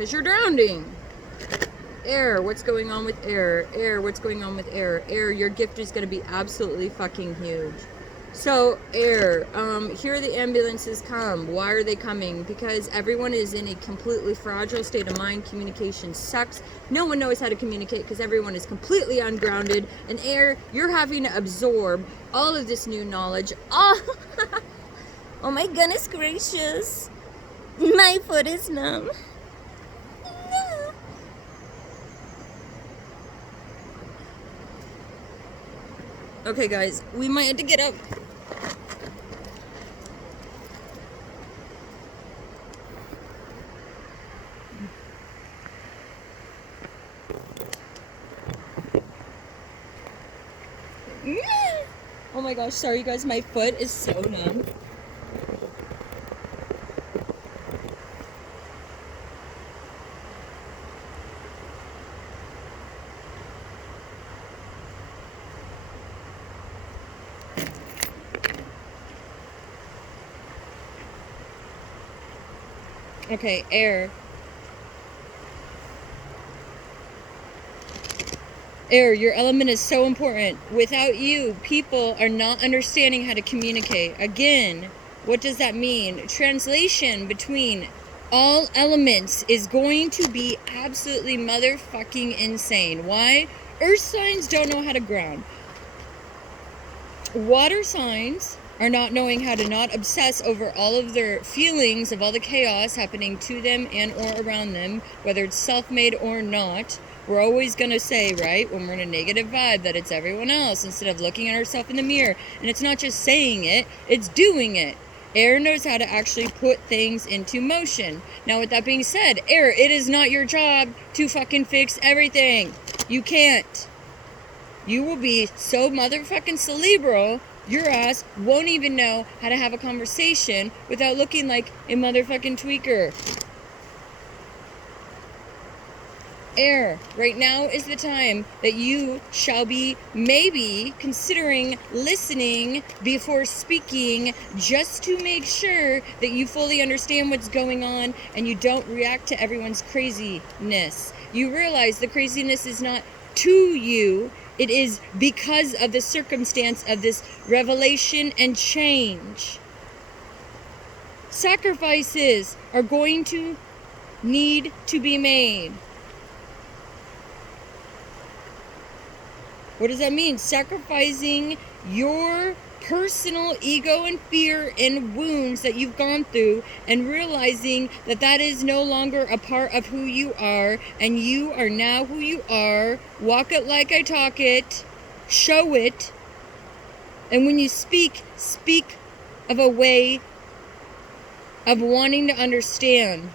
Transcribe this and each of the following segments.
because you're drowning. Air, what's going on with air? Air, what's going on with air? Air, your gift is going to be absolutely fucking huge. So, air, here the ambulances come. Why are they coming? Because everyone is in a completely fragile state of mind. Communication sucks. No one knows how to communicate because everyone is completely ungrounded. And air, you're having to absorb all of this new knowledge. Oh, oh my goodness gracious. My foot is numb. No. Okay, guys, we might have to get up. Oh my gosh, sorry guys, my foot is so numb. Okay, air. Air, your element is so important. Without you, people are not understanding how to communicate. Again, what does that mean? Translation between all elements is going to be absolutely motherfucking insane. Why? Earth signs don't know how to ground. Water signs are not knowing how to not obsess over all of their feelings of all the chaos happening to them and or around them, whether it's self-made or not. We're always going to say, right, when we're in a negative vibe, that it's everyone else instead of looking at ourselves in the mirror. And it's not just saying it, it's doing it. Air knows how to actually put things into motion. Now, with that being said, air, it is not your job to fucking fix everything. You can't. You will be so motherfucking cerebral, your ass won't even know how to have a conversation without looking like a motherfucking tweaker. Air, right now is the time that you shall be maybe considering listening before speaking, just to make sure that you fully understand what's going on and you don't react to everyone's craziness. You realize the craziness is not to you, it is because of the circumstance of this revelation and change. Sacrifices are going to need to be made. What does that mean? Sacrificing your personal ego and fear and wounds that you've gone through and realizing that that is no longer a part of who you are and you are now who you are. Walk it like I talk it. Show it. And when you speak, speak of a way of wanting to understand.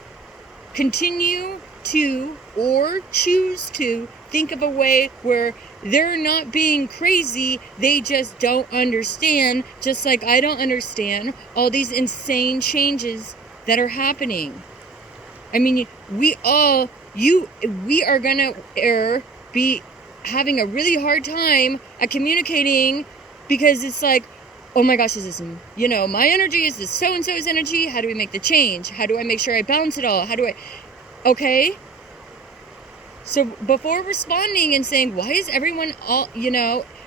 Continue to, or choose to, think of a way where they're not being crazy, they just don't understand, just like I don't understand all these insane changes that are happening. I mean, we are gonna be having a really hard time at communicating because it's like, oh my gosh, is this, my energy, is this so-and-so's energy? How do we make the change? How do I make sure I balance it all? Okay? So before responding and saying, why is everyone all,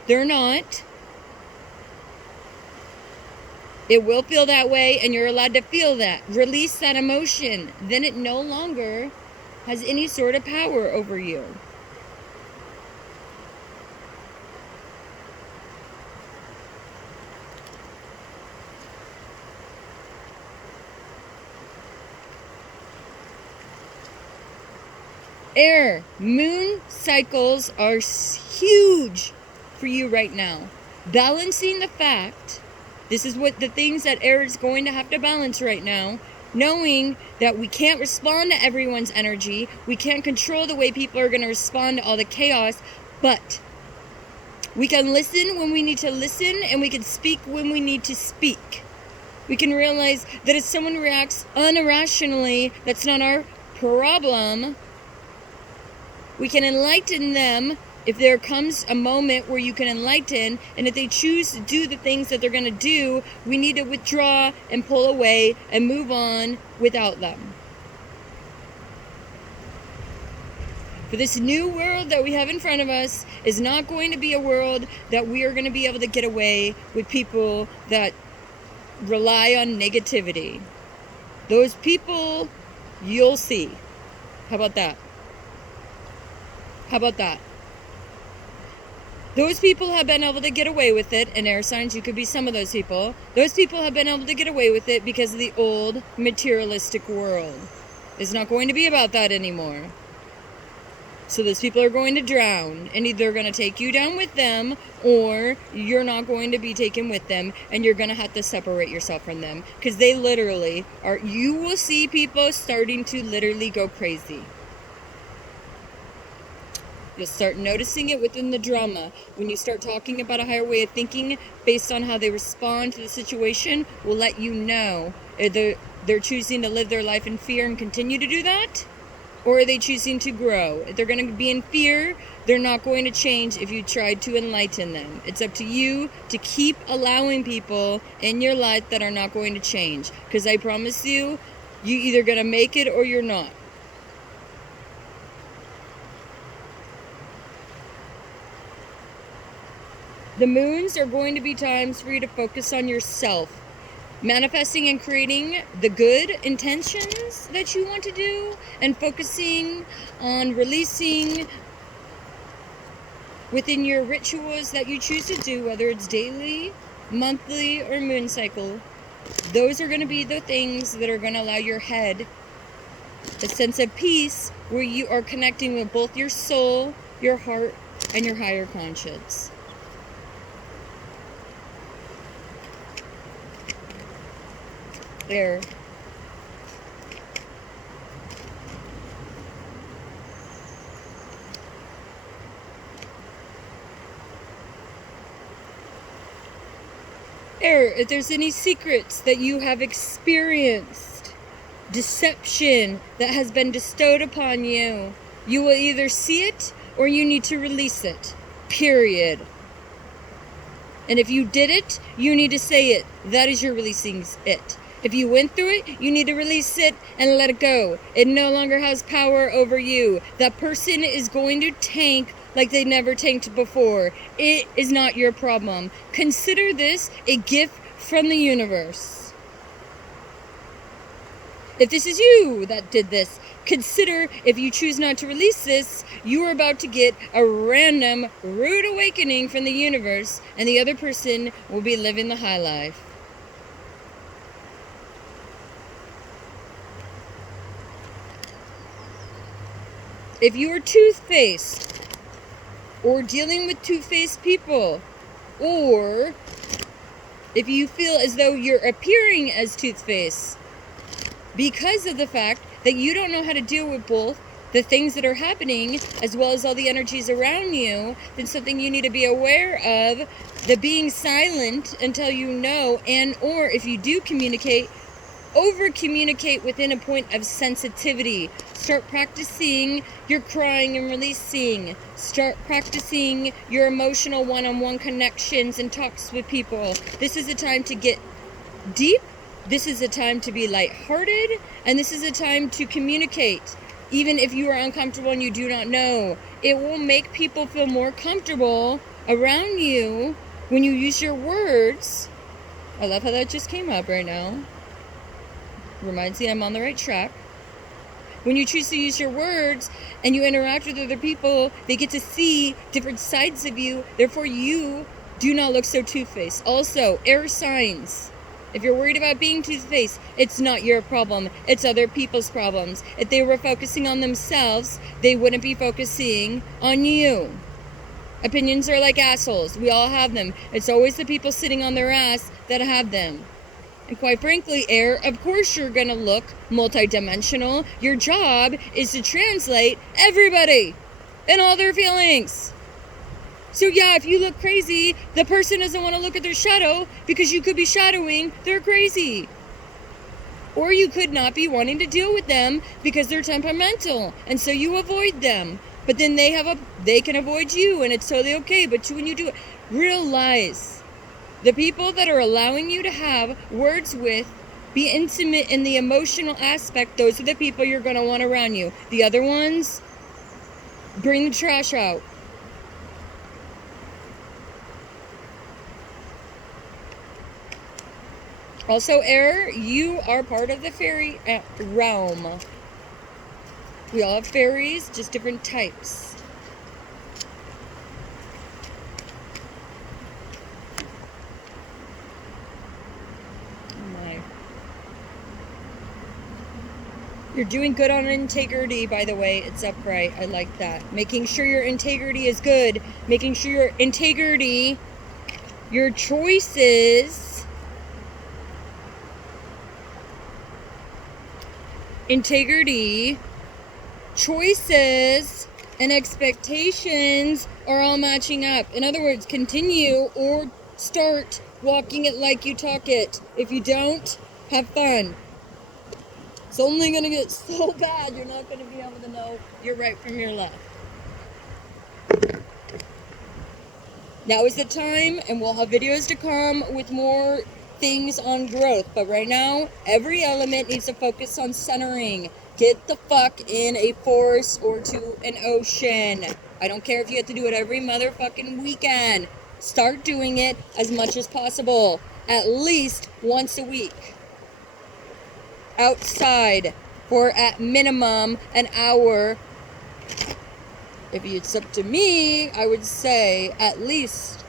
they're not. It will feel that way and you're allowed to feel that. Release that emotion. Then it no longer has any sort of power over you. Air, moon cycles are huge for you right now. Balancing the fact, this is what the things that air is going to have to balance right now, knowing that we can't respond to everyone's energy, we can't control the way people are going to respond to all the chaos, but we can listen when we need to listen and we can speak when we need to speak. We can realize that if someone reacts unirrationally, that's not our problem. We can enlighten them if there comes a moment where you can enlighten, and if they choose to do the things that they're going to do, we need to withdraw and pull away and move on without them. For this new world that we have in front of us is not going to be a world that we are going to be able to get away with people that rely on negativity. Those people, you'll see. How about that? How about that? Those people have been able to get away with it, and air signs, you could be some of those people. Those people have been able to get away with it because of the old materialistic world. It's not going to be about that anymore. So those people are going to drown, and either they're going to take you down with them, or you're not going to be taken with them, and you're going to have to separate yourself from them. Because they literally are, you will see people starting to literally go crazy. You'll start noticing it within the drama. When you start talking about a higher way of thinking based on how they respond to the situation, will let you know either they're choosing to live their life in fear and continue to do that, or are they choosing to grow? If they're going to be in fear, they're not going to change if you try to enlighten them. It's up to you to keep allowing people in your life that are not going to change. Because I promise you, you're either going to make it or you're not. The moons are going to be times for you to focus on yourself. Manifesting and creating the good intentions that you want to do, and focusing on releasing within your rituals that you choose to do, whether it's daily, monthly, or moon cycle. Those are going to be the things that are going to allow your head a sense of peace, where you are connecting with both your soul, your heart, and your higher conscience. There. If there's any secrets that you have experienced, deception that has been bestowed upon you, you will either see it or you need to release it. Period. And if you did it, you need to say it. That is your releasing it. If you went through it, you need to release it and let it go. It no longer has power over you. That person is going to tank like they never tanked before. It is not your problem. Consider this a gift from the universe. If this is you that did this, consider if you choose not to release this, you are about to get a random rude awakening from the universe, and the other person will be living the high life. If you are tooth-faced, or dealing with two-faced people, or if you feel as though you're appearing as tooth-faced because of the fact that you don't know how to deal with both the things that are happening as well as all the energies around you, then something you need to be aware of, the being silent until you know, and or if you do communicate, over communicate within a point of sensitivity. Start practicing your crying and releasing. Start practicing your emotional one-on-one connections and talks with people. This is a time to get deep. This is a time to be lighthearted, and this is a time to communicate. Even if you are uncomfortable and you do not know, it will make people feel more comfortable around you when you use your words. I love how that just came up right now. Reminds me I'm on the right track. When you choose to use your words and you interact with other people, they get to see different sides of you. Therefore, you do not look so two-faced. Also, air signs. If you're worried about being two-faced, it's not your problem. It's other people's problems. If they were focusing on themselves, they wouldn't be focusing on you. Opinions are like assholes. We all have them. It's always the people sitting on their ass that have them. And quite frankly, air, of course you're going to look multidimensional. Your job is to translate everybody and all their feelings. So yeah, if you look crazy, the person doesn't want to look at their shadow because you could be shadowing their crazy. Or you could not be wanting to deal with them because they're temperamental, and so you avoid them. But then they can avoid you, and it's totally okay. But when you do it, realize the people that are allowing you to have words with, be intimate in the emotional aspect, those are the people you're going to want around you. The other ones, Bring the trash out. Also, air, you are part of the fairy realm. We all have fairies, just different types. Oh my. You're doing good on integrity, by the way. It's upright. I like that. Making sure your integrity is good. Making sure your integrity, your choices, integrity, choices, and expectations are all matching up. In other words, continue or start walking it like you talk it. If you don't, have fun. It's only going to get so bad, you're not going to be able to know your right from your left. Now is the time, and we'll have videos to come with more things on growth. But right now, every element needs to focus on centering. Get the fuck in a forest or to an ocean. I don't care if you have to do it every motherfucking weekend. Start doing it as much as possible. At least once a week. Outside for at minimum an hour. If it's up to me, I would say at least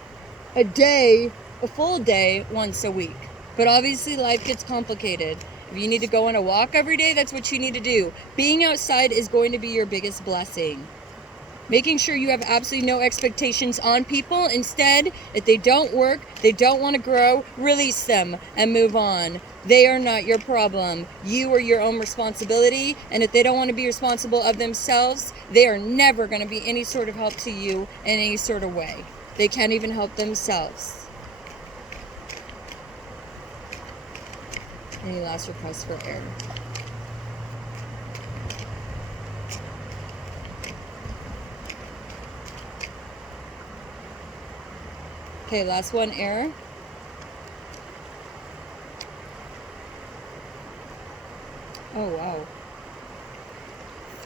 a day, a full day, once a week. But obviously life gets complicated. If you need to go on a walk every day, that's what you need to do. Being outside is going to be your biggest blessing. Making sure you have absolutely no expectations on people. Instead, if they don't work, they don't want to grow, release them and move on. They are not your problem. You are your own responsibility. And if they don't want to be responsible of themselves, they are never going to be any sort of help to you in any sort of way. They can't even help themselves. Any last requests for air? Okay, last one, air. Oh, wow.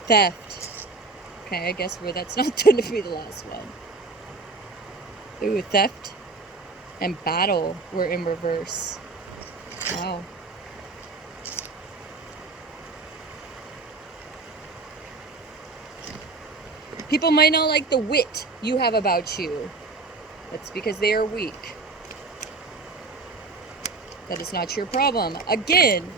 Theft. Okay, I guess that's not going to be the last one. Ooh, theft and battle were in reverse. Wow. People might not like the wit you have about you. That's because they are weak. That is not your problem. Again,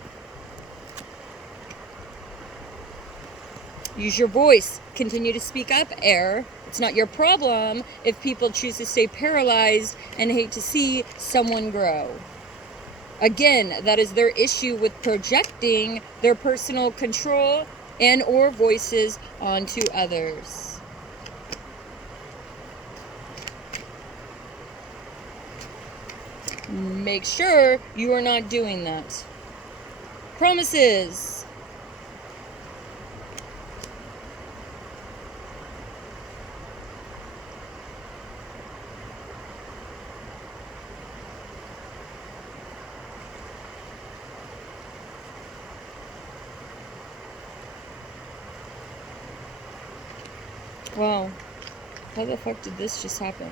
use your voice. Continue to speak up, air. It's not your problem if people choose to stay paralyzed and hate to see someone grow. Again, that is their issue with projecting their personal control and or voices onto others. Make sure you are not doing that. Promises. Wow. How the fuck did this just happen?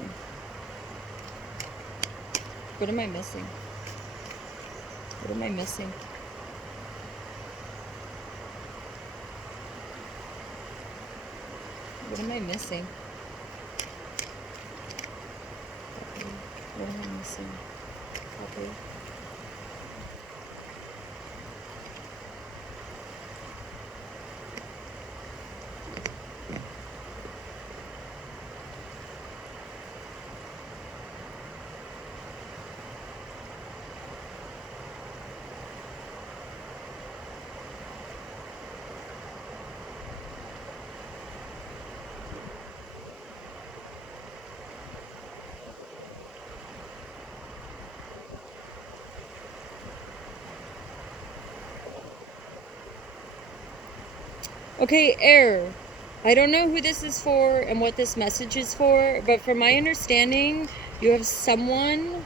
What am I missing? What am I missing? What am I missing? What am I missing? Okay. Okay, air. I don't know who this is for and what this message is for, but from my understanding, you have someone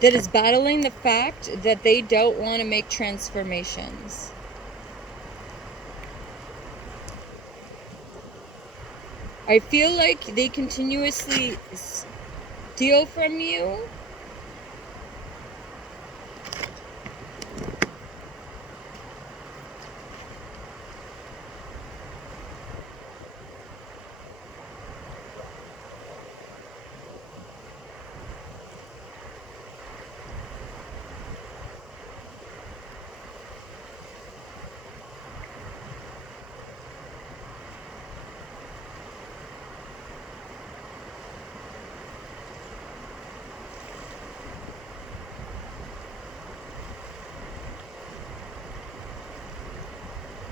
that is battling the fact that they don't want to make transformations. I feel like they continuously steal from you.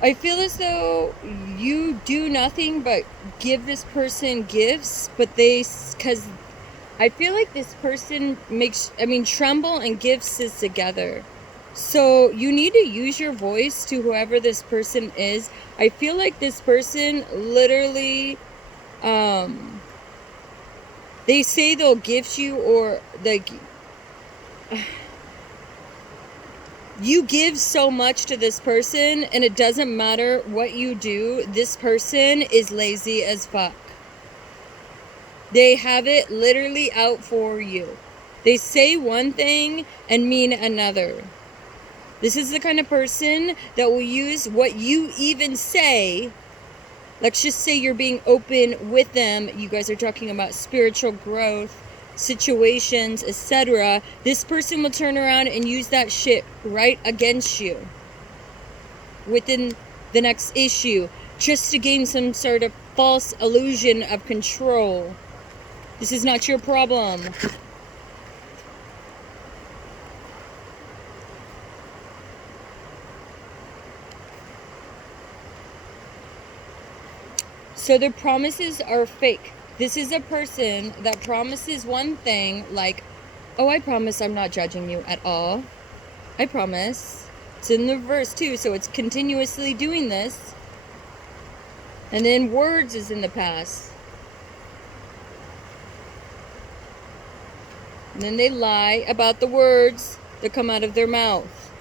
I feel as though you do nothing but give this person gifts, but because I feel like this person tremble and gifts is together. So you need to use your voice to whoever this person is. I feel like this person literally, they say they'll gift you, or like, you give so much to this person, and it doesn't matter what you do. This person is lazy as fuck. They have it literally out for you. They say one thing and mean another. This is the kind of person that will use what you even say. Let's just say you're being open with them. You guys are talking about spiritual growth, situations, etc. This person will turn around and use that shit right against you within the next issue, just to gain some sort of false illusion of control. This is not your problem. So their promises are fake. This is a person that promises one thing, like, oh, I promise I'm not judging you at all. I promise. It's in the verse too, so it's continuously doing this. And then words is in the past. And then they lie about the words that come out of their mouth.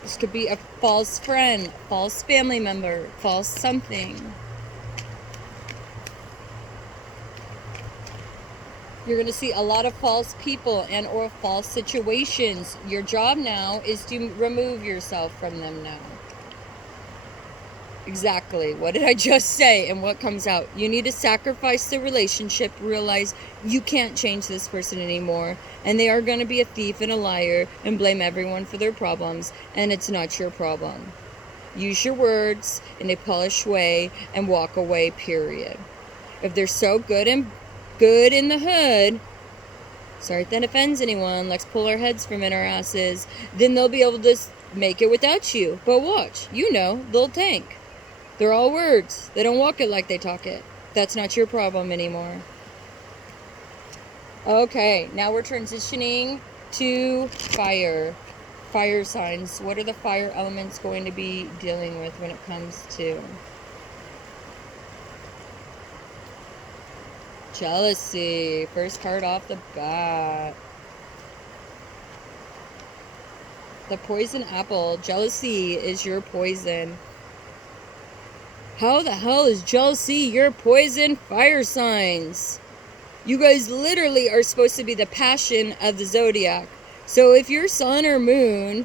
This could be a false friend, false family member, false something. You're going to see a lot of false people and or false situations. Your job now is to remove yourself from them now. Exactly. What did I just say? And what comes out? You need to sacrifice the relationship, realize you can't change this person anymore, and they are going to be a thief and a liar and blame everyone for their problems, and it's not your problem. Use your words in a polished way and walk away, period. If they're so good in the hood, sorry if that offends anyone, let's pull our heads from in our asses, then they'll be able to make it without you. But watch, they'll tank. They're all words. They don't walk it like they talk it. That's not your problem anymore. Okay, now we're transitioning to fire. Fire signs. What are the fire elements going to be dealing with when it comes to jealousy? First card off the bat. The poison apple. Jealousy is your poison. How the hell is jealousy your poison? Fire signs. You guys literally are supposed to be the passion of the zodiac. So if your sun or moon,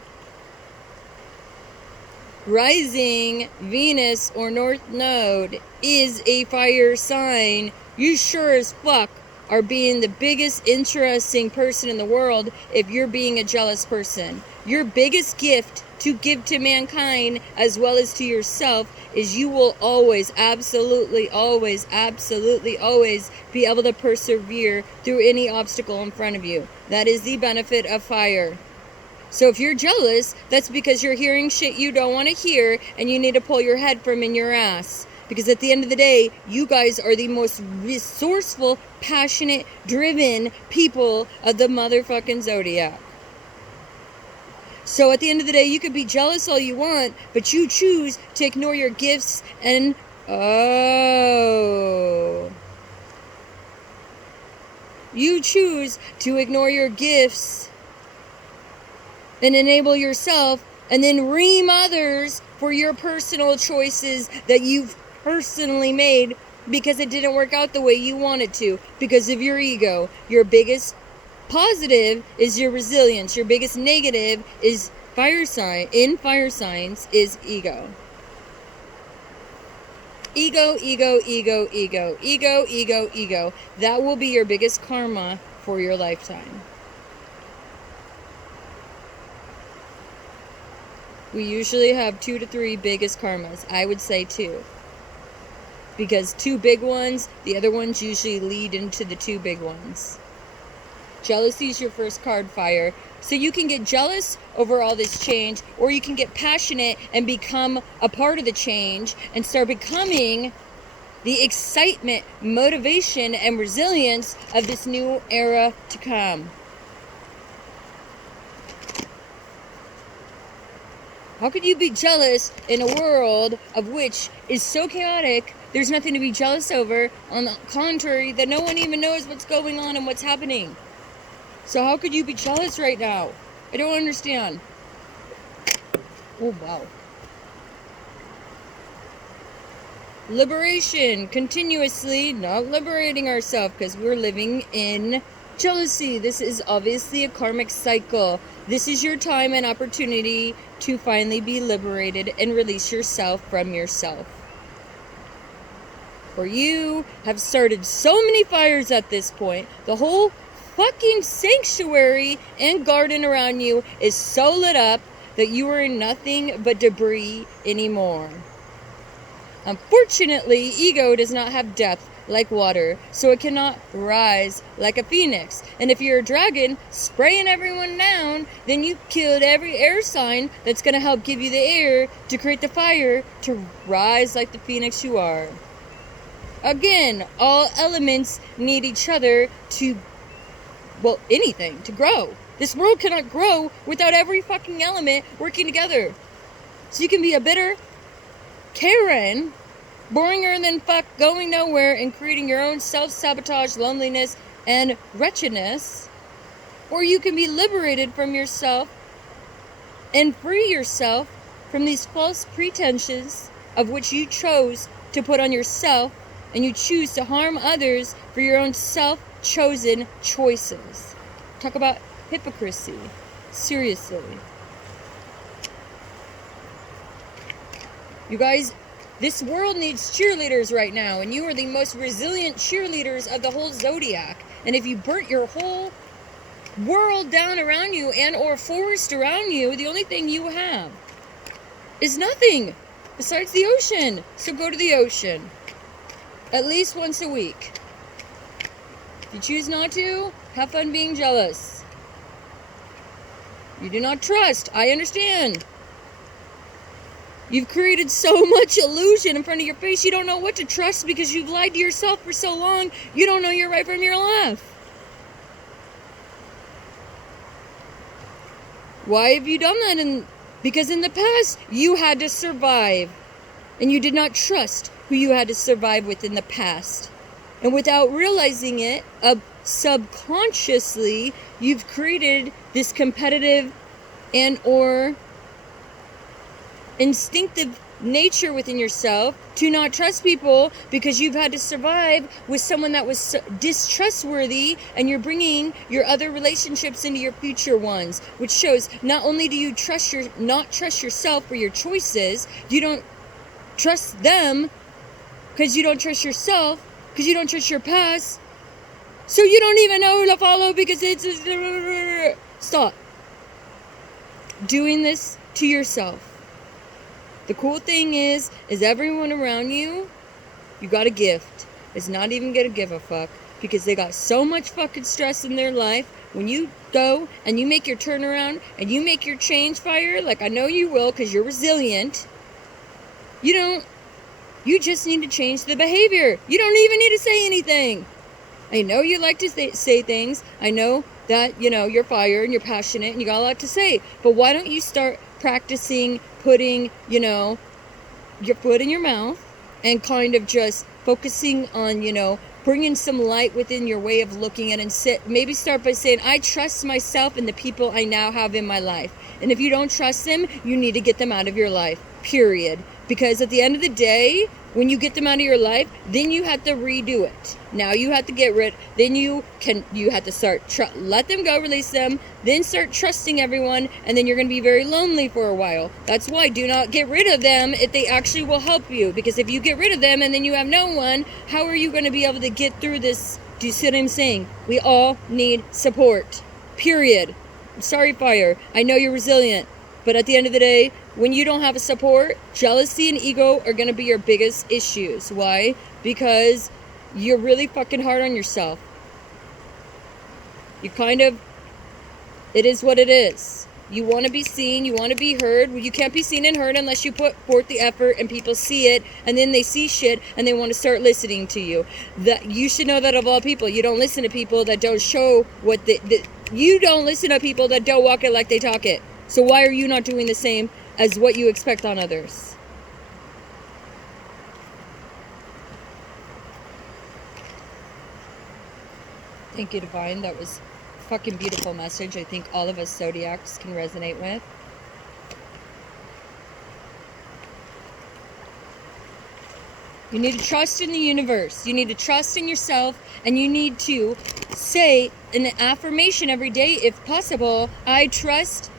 rising, Venus, or North Node is a fire sign, you sure as fuck are being the biggest interesting person in the world if you're being a jealous person. Your biggest gift to give to mankind as well as to yourself is you will always, absolutely always be able to persevere through any obstacle in front of you. That is the benefit of fire. So if you're jealous, that's because you're hearing shit you don't want to hear and you need to pull your head from in your ass. Because at the end of the day, you guys are the most resourceful, passionate, driven people of the motherfucking zodiac. So at the end of the day, you could be jealous all you want, but you choose to ignore your gifts and, you choose to ignore your gifts and enable yourself and then ream others for your personal choices that you've personally made because it didn't work out the way you wanted to because of your ego. Your biggest positive is your resilience. Your biggest negative is fire signs is ego. Ego, ego, ego, ego, ego, ego, ego. That will be your biggest karma for your lifetime. We usually have 2 to 3 biggest karmas. I would say 2. Because 2 big ones, the other ones usually lead into the 2 big ones. Jealousy is your first card, fire. So you can get jealous over all this change, or you can get passionate and become a part of the change and start becoming the excitement, motivation, and resilience of this new era to come. How could you be jealous in a world of which is so chaotic? There's nothing to be jealous over. On the contrary, that no one even knows what's going on and what's happening. So how could you be jealous right now? I don't understand. Oh, wow. Liberation. Continuously not liberating ourselves because we're living in jealousy. This is obviously a karmic cycle. This is your time and opportunity to finally be liberated and release yourself from yourself. For you have started so many fires at this point. The whole fucking sanctuary and garden around you is so lit up that you are nothing but debris anymore. Unfortunately, ego does not have depth like water, so it cannot rise like a phoenix. And if you're a dragon spraying everyone down, then you killed every air sign that's going to help give you the air to create the fire to rise like the phoenix you are. Again, all elements need each other to, well, anything, to grow. This world cannot grow without every fucking element working together. So you can be a bitter Karen, boringer than fuck, going nowhere and creating your own self-sabotage, loneliness, and wretchedness. Or you can be liberated from yourself and free yourself from these false pretensions of which you chose to put on yourself, and you choose to harm others for your own self-chosen choices. Talk about hypocrisy. Seriously. You guys, this world needs cheerleaders right now, and you are the most resilient cheerleaders of the whole Zodiac. And if you burnt your whole world down around you and or forest around you, the only thing you have is nothing besides the ocean. So go to the ocean at least once a week. If you choose not to, have fun being jealous. You do not trust. I understand. You've created so much illusion in front of your face, you don't know what to trust because you've lied to yourself for so long, you don't know your right from your left. Why have you done that? Because in the past, you had to survive. And you did not trust who you had to survive with in the past. And without realizing it, subconsciously, you've created this competitive and or instinctive nature within yourself to not trust people because you've had to survive with someone that was distrustworthy, and you're bringing your other relationships into your future ones, which shows not only do you not trust yourself for your choices, you don't trust them because you don't trust yourself, because you don't trust your past, so you don't even know who to follow because it's stop doing this to yourself. The cool thing is everyone around you got a gift. Is not even gonna give a fuck because they got so much fucking stress in their life. When you go and you make your turnaround and you make your change, fire, like I know you will because you're resilient, you just need to change the behavior. You don't even need to say anything. I know you like to say things. I know that, you're fire and you're passionate and you got a lot to say. But why don't you start practicing putting, your foot in your mouth and kind of just focusing on, bringing some light within your way of looking at it, and maybe start by saying, I trust myself and the people I now have in my life. And if you don't trust them, you need to get them out of your life. period. Because at the end of the day, when you get them out of your life, then you have to redo it. Now you have to get rid, then you have to start, let them go, release them, then start trusting everyone, and then you're going to be very lonely for a while. That's why do not get rid of them if they actually will help you. Because if you get rid of them and then you have no one, how are you going to be able to get through this? Do you see what I'm saying? We all need support, period. I'm sorry, fire. I know you're resilient, but at the end of the day, when you don't have a support, jealousy and ego are going to be your biggest issues. Why? Because you're really fucking hard on yourself. You it is what it is. You want to be seen, you want to be heard. You can't be seen and heard unless you put forth the effort and people see it, and then they see shit and they want to start listening to you. That you should know that of all people. You don't listen to people that don't show what you don't listen to people that don't walk it like they talk it. So why are you not doing the same as what you expect on others? Thank you, Divine. That was a fucking beautiful message. I think all of us Zodiacs can resonate with. You need to trust in the universe. You need to trust in yourself, and you need to say an affirmation every day, if possible. I trust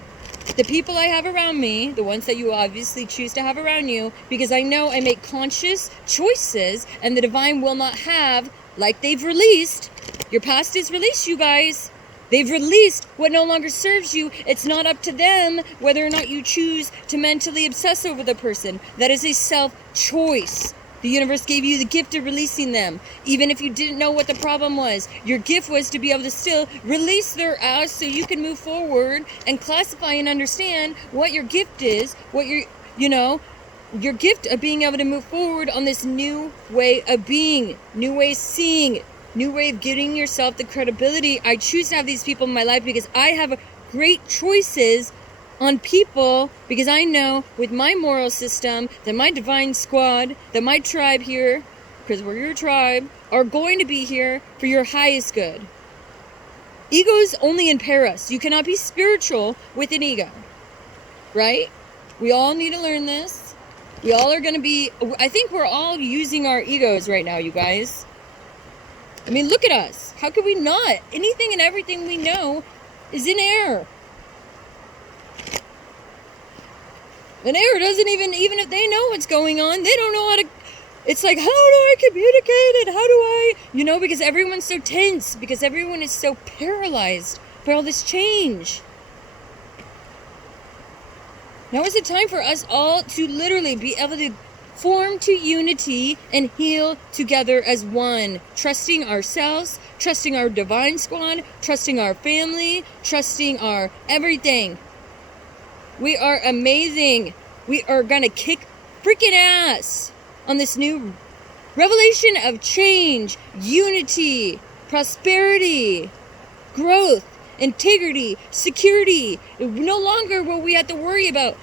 the people I have around me, the ones that you obviously choose to have around you, because I know I make conscious choices, and the divine will not have, like they've released. Your past is released, you guys. They've released what no longer serves you. It's not up to them whether or not you choose to mentally obsess over the person. That is a self-choice. The universe gave you the gift of releasing them. Even if you didn't know what the problem was, your gift was to be able to still release their ass so you can move forward and classify and understand what your gift is, what your gift of being able to move forward on this new way of being, new way of seeing, new way of giving yourself the credibility. I choose to have these people in my life because I have great choices on people, because I know with my moral system that my divine squad, that my tribe here, because we're your tribe, are going to be here for your highest good. Egos only impair us. You cannot be spiritual with an ego, right? We all need to learn this. We all are going to be, I think we're all using our egos right now, you guys. I mean, look at us. How could we not? Anything and everything we know is in air. And air doesn't even if they know what's going on, they don't know how to, it's like, how do I communicate it? How do I, because everyone's so tense, because everyone is so paralyzed by all this change. Now is the time for us all to literally be able to form to unity and heal together as one, trusting ourselves, trusting our divine squad, trusting our family, trusting our everything. We are amazing. We are going to kick freaking ass on this new revelation of change, unity, prosperity, growth, integrity, security. No longer will we have to worry about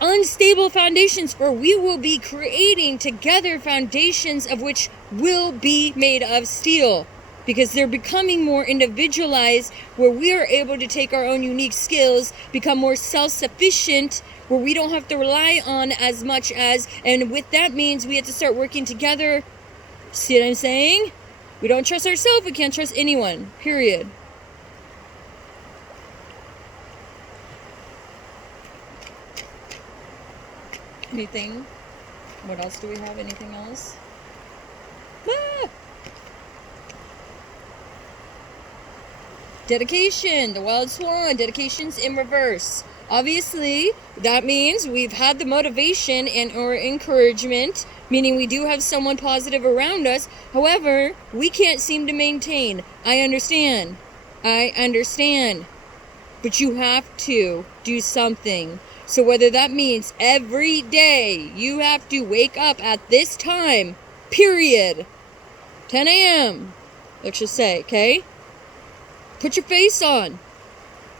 unstable foundations, for we will be creating together foundations of which will be made of steel. Because they're becoming more individualized, where we are able to take our own unique skills, become more self-sufficient, where we don't have to rely on as much as, and with that means we have to start working together. See what I'm saying? We don't trust ourselves, we can't trust anyone, period. Anything? What else do we have? Anything else? Ah! Dedication, the wild swan, dedications in reverse. Obviously, that means we've had the motivation and or encouragement, meaning we do have someone positive around us. However, we can't seem to maintain. I understand. But you have to do something. So whether that means every day you have to wake up at this time, period, 10 a.m., let's just say, okay? Put your face on.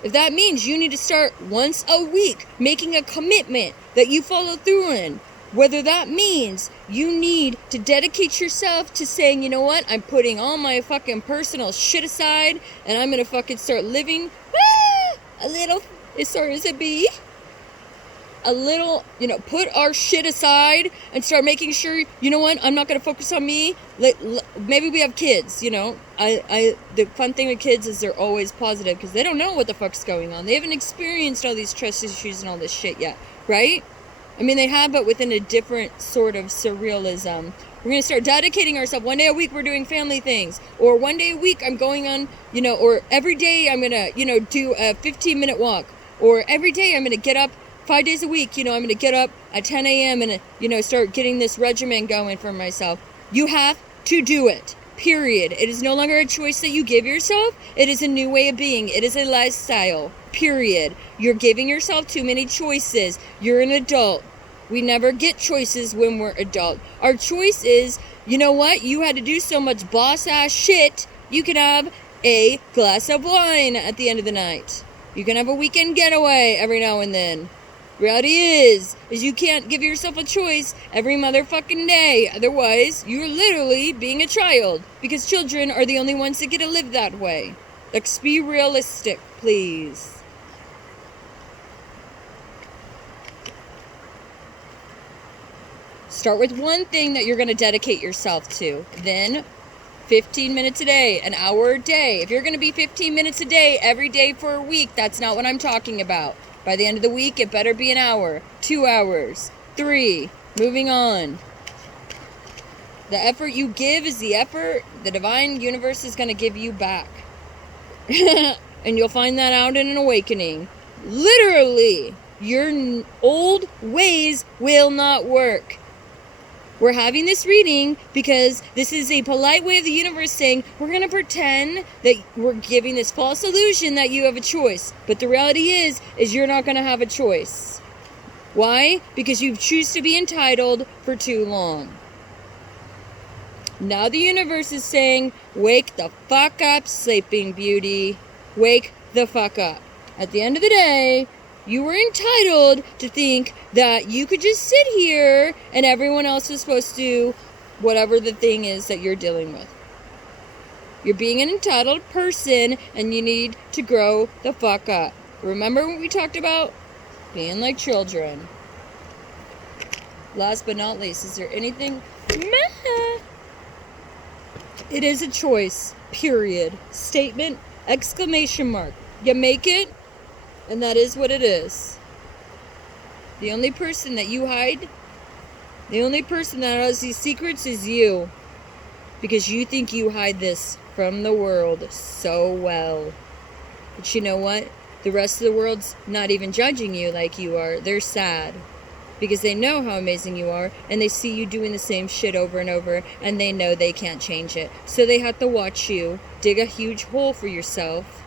If that means you need to start once a week making a commitment that you follow through in, whether that means you need to dedicate yourself to saying, you know what, I'm putting all my fucking personal shit aside and I'm gonna fucking start living a little as far as it be. a little, put our shit aside and start making sure, you know what, I'm not going to focus on me. Maybe we have kids, the fun thing with kids is they're always positive because they don't know what the fuck's going on. They haven't experienced all these trust issues and all this shit yet, right? I mean, they have, but within a different sort of surrealism. We're going to start dedicating ourselves. One day a week, we're doing family things. Or one day a week, I'm going on, or every day I'm going to, do a 15-minute walk. Or every day I'm going to get up 5 days a week. I'm going to get up at 10 a.m. and, start getting this regimen going for myself. You have to do it. Period. It is no longer a choice that you give yourself. It is a new way of being. It is a lifestyle. Period. You're giving yourself too many choices. You're an adult. We never get choices when we're adult. Our choice is, you know what? You had to do so much boss-ass shit. You can have a glass of wine at the end of the night. You can have a weekend getaway every now and then. Reality is you can't give yourself a choice every motherfucking day. Otherwise, you're literally being a child. Because children are the only ones that get to live that way. Let's be realistic, please. Start with one thing that you're going to dedicate yourself to. Then 15 minutes a day, an hour a day. If you're going to be 15 minutes a day every day for a week, that's not what I'm talking about. By the end of the week, it better be an hour, 2 hours, 3. Moving on. The effort you give is the effort the divine universe is going to give you back. And you'll find that out in an awakening. Literally, your old ways will not work. We're having this reading because this is a polite way of the universe saying, we're going to pretend that we're giving this false illusion that you have a choice. But the reality is you're not going to have a choice. Why? Because you choose to be entitled for too long. Now the universe is saying, wake the fuck up, Sleeping Beauty. Wake the fuck up. At the end of the day, you were entitled to think that you could just sit here and everyone else is supposed to do whatever the thing is that you're dealing with. You're being an entitled person and you need to grow the fuck up. Remember what we talked about? Being like children. Last but not least, is there anything? It is a choice. Period. Statement. Exclamation mark. You make it. And that is what it is. The only person that you hide, the only person that has these secrets is you. Because you think you hide this from the world so well. But you know what? The rest of the world's not even judging you like you are. They're sad. Because they know how amazing you are. And they see you doing the same shit over and over. And they know they can't change it. So they have to watch you dig a huge hole for yourself.